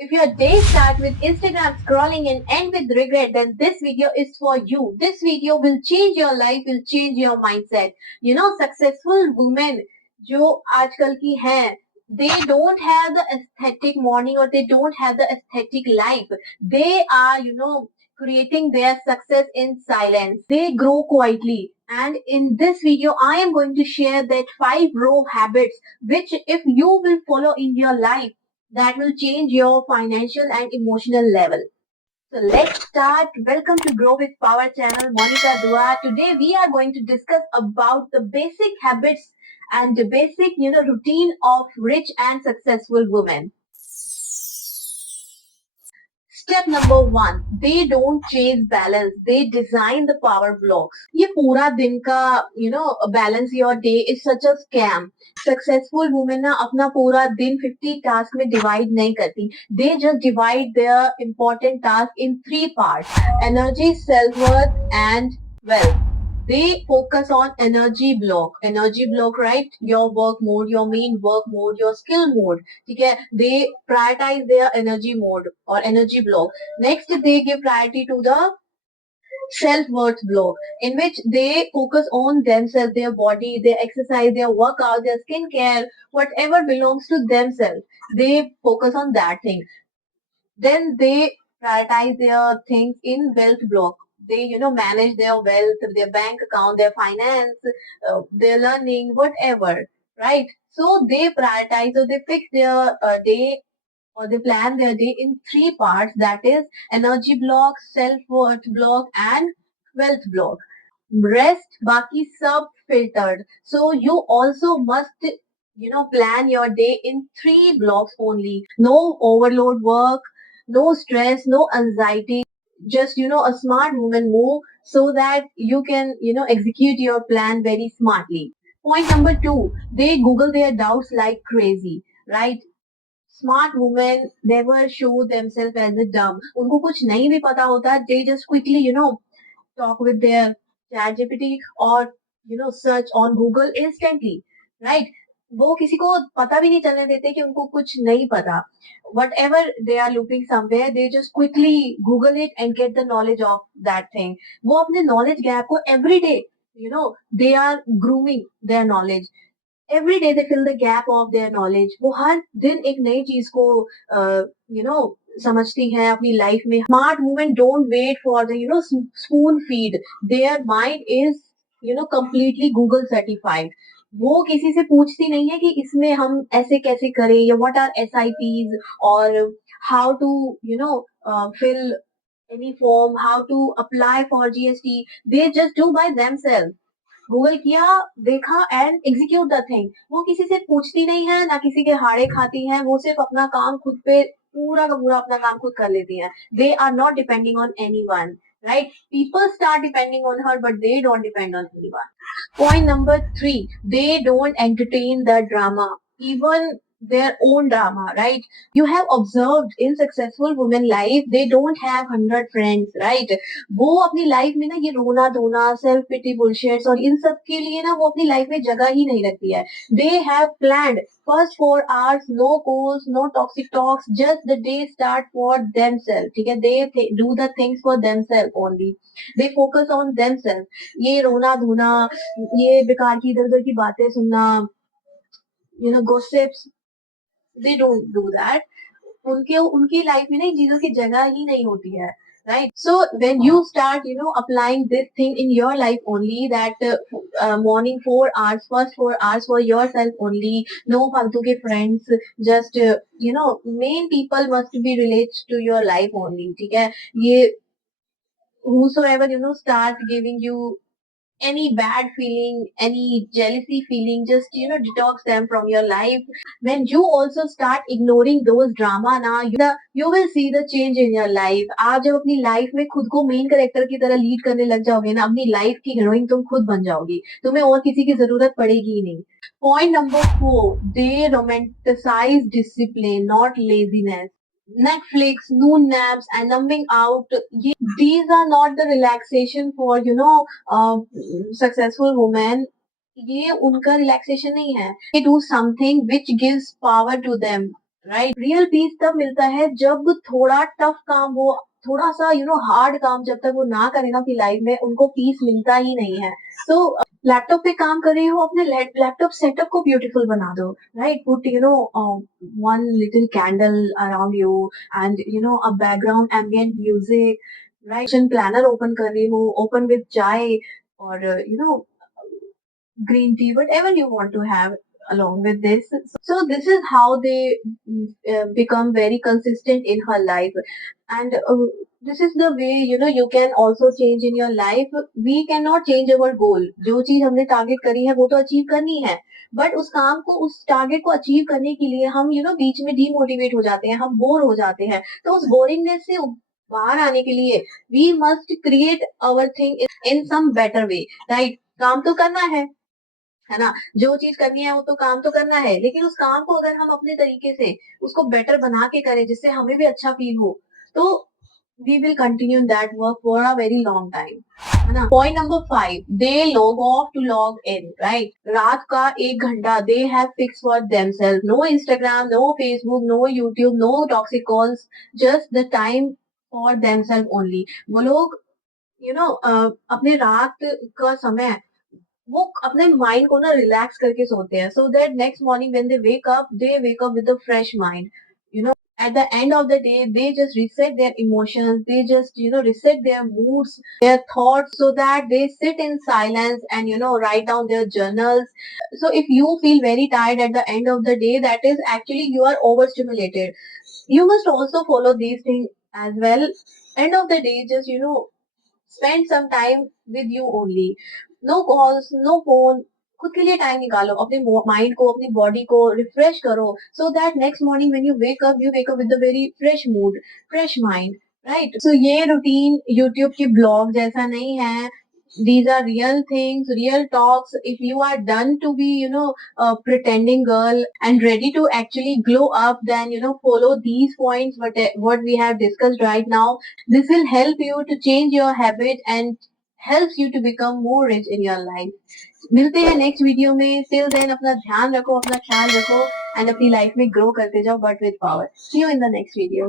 If your day starts with Instagram scrolling and end with regret, then this video is for you. This video will change your life, will change your mindset. Successful women जो आजकल की हैं, they don't have the aesthetic morning or they don't have the aesthetic life. They are, creating their success in silence. They grow quietly. And in this video, I am going to share that 5 raw habits which if you will follow in your life, that will change your financial and emotional level. So let's start. Welcome to Grow with Power channel, Monica Dua. Today we are going to discuss about the basic habits and the basic, routine of rich and successful women. Step number 1, they don't chase balance, they design the power blocks. ये पूरा दिन का balance your day is such a scam. Successful women ना अपना पूरा दिन 50 task में divide नहीं करती. They just divide their important task in 3 parts: energy, self-worth and wealth. They focus on energy block. Energy block, right? Your work mode, your main work mode, your skill mode. Okay? They prioritize their energy mode or energy block. Next, they give priority to the self-worth block, in which they focus on themselves, their body, their exercise, their workout, their skincare, whatever belongs to themselves. They focus on that thing. Then they prioritize their things in wealth block. They manage their wealth, their bank account, their finance, their learning, whatever, right? So they prioritize or they fix their day or they plan their day in 3 parts, that is energy block, self-worth block and wealth block. Rest baki sub filtered. So you also must plan your day in 3 blocks only. No overload work, no stress, no anxiety. Just a smart woman move so that you can execute your plan very smartly. Point number 2, they Google their doubts like crazy, right? Smart women never show themselves as a dumb. उनको कुछ नहीं भी पता होता, they just quickly talk with their ChatGPT or search on Google instantly, right? वो किसी को पता भी नहीं चलने देते कि उनको कुछ नहीं पता. Whatever they are looking somewhere, they just quickly Google it and get the knowledge of that thing. वो अपने knowledge gap को every day, they are grooming their knowledge. Every day they fill the gap of their knowledge. वो हर दिन एक नई चीज को समझती हैं अपनी लाइफ में. Smart women don't wait for the spoon feed. Their mind is completely Google certified. वो किसी से पूछती नहीं है कि इसमें हम ऐसे कैसे करें या what are SIPs और how to fill any form, how to apply for GST. They just do by themselves. Google किया, देखा एंड एग्जीक्यूट द थिंग. वो किसी से पूछती नहीं है, ना किसी के हाड़े खाती है. वो सिर्फ अपना काम खुद पे पूरा का पूरा अपना काम खुद कर लेती है. They are not depending on anyone, right? People start depending on her, but they don't depend on anyone. Point number 3, they don't entertain the drama, even their own drama, right? You have observed in successful women life, they don't have 100 friends, right? वो अपनी life में ना ये रोना धोना, self पिटी बुलशिट्स और इन सब के लिए ना वो अपनी लाइफ में जगह ही नहीं रखती है. They have planned first 4 hours, no calls, no toxic talks, just the day start for themselves. ठीक है? They do the things for themselves only. They focus on themselves. ये रोना धोना, ये बेकार की इधर उधर की बातें सुनना, gossips, they don't do that. उनकी लाइफ में ना इन चीजों की जगह ही नहीं होती है, right? So when you start applying this thing in your life only, that morning 4 hours, first 4 hours for yourself only, no फालतू के friends, just main people must be related to your life only. ठीक है? ये whosoever start giving you any bad feeling, any jealousy feeling, just detox them from your life. When you also start ignoring those drama ना, you will see the change in your life. आप जब अपनी life में खुद को main character की तरह lead करने लग जाओगे ना, अपनी लाइफ की हीरोइन तुम खुद बन जाओगी. तुम्हें और किसी की जरूरत पड़ेगी ही नहीं. Point number 4, they romanticize discipline, not laziness. Netflix, noon naps, and numbing out. These are not the relaxation for successful women. ये उनका relaxation नहीं है. They do something which gives power to them, right. Real piece तब मिलता है जब थोड़ा tough काम हो, थोड़ा सा हार्ड काम जब तक वो ना करे ना अपनी लाइफ में, उनको पीस मिलता ही नहीं है। तो लैपटॉप पे काम कर रही हो, अपने लैपटॉप सेटअप को ब्यूटीफुल बना दो, right. Put one little candle around you and a background ambient music, right. Planner open कर रही हो, ओपन विद चाय और green tea, whatever you want to have along with this. So this is how they become very consistent in her life. And this is the way you can also change in your life. We cannot change our goal. जो चीज हमने target करी है वो तो achieve करनी है, but उस काम को, उस टारगेट को अचीव करने के लिए हम बीच में डीमोटिवेट हो जाते हैं, हम बोर हो जाते हैं। तो उस बोरिंगनेस से बाहर आने के लिए we must create our thing in some better way, right. काम तो करना है ना, जो चीज करनी है वो तो काम तो करना है, लेकिन उस काम को अगर हम अपने तरीके से उसको बेटर बना के करें जिससे हमें भी अच्छा फील हो, तो we will continue that work for a very long time, है ना। Point number 5, they log off to log in, right. रात का 1 घंटा they have fix for themselves, no Instagram, no Facebook, no YouTube, no toxic calls, just the time for themselves only. वो लोग अपने रात का समय वो अपने माइंड को ना रिलैक्स करके सोते हैं, सो that next morning when they wake up with a fresh mind, you know at the end of the day they just reset their emotions, they just reset their moods, their thoughts, so that they sit in silence and write down their journals. So if you feel very tired at the end of the day, that is actually you are overstimulated. You must also follow these things as well. End of the day, just spend some time with you only. No calls, no phone. खुद के लिए time निकालो, अपने mind को, अपनी body को refresh करो, so that next morning when you wake up with a very fresh mood, fresh mind, right. So ये रूटीन यूट्यूब के ब्लॉग जैसा नहीं है। These are real things, real talks. If you are done to be a pretending girl and ready to actually glow up, then follow these points what we have discussed right now. This will help you to change your habit and helps you to become more rich in your life. मिलते हैं next video में। Till then अपना ध्यान रखो, अपना ख्याल रखो and अपनी लाइफ में ग्रो करते जाओ, but with power. See you in the next video.